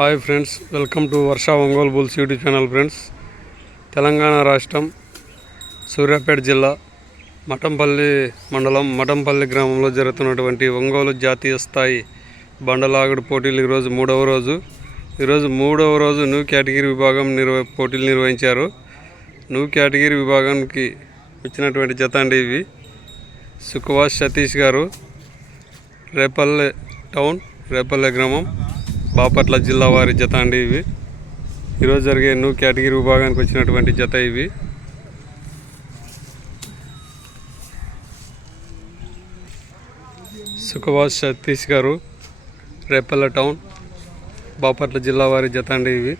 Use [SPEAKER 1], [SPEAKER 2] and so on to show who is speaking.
[SPEAKER 1] Hi friends welcome to Varsha Ongole bulls YouTube channel friends. Telangana రాష్ట్రం సూర్యాపేట జిల్లా మఠంపల్లి మండలం మఠంపల్లి గ్రామంలో జరుగుతున్నటువంటి ఒంగోలు జాతీయ స్థాయి బండలాగుడు పోటీలు ఈరోజు మూడవ రోజు. ఈరోజు మూడవ రోజు న్యూ కేటగిరీ విభాగం నిర్వ పోటీలు నిర్వహించారు. న్యూ కేటగిరీ విభాగానికి వచ్చినటువంటి జత అండి ఇవి. సుఖవాస్ సతీష్ గారు రేపల్లె టౌన్ రేపల్లె గ్రామం బాపట్ల జిల్లా వారి జత అండి ఇవి. ఈరోజు జరిగే న్యూ కేటగిరీ విభాగానికి వచ్చినటువంటి జత ఇవి. సుఖవాస్ సతీష్ గారు రేపల్ల టౌన్ బాపట్ల జిల్లా వారి జత అండి ఇవి.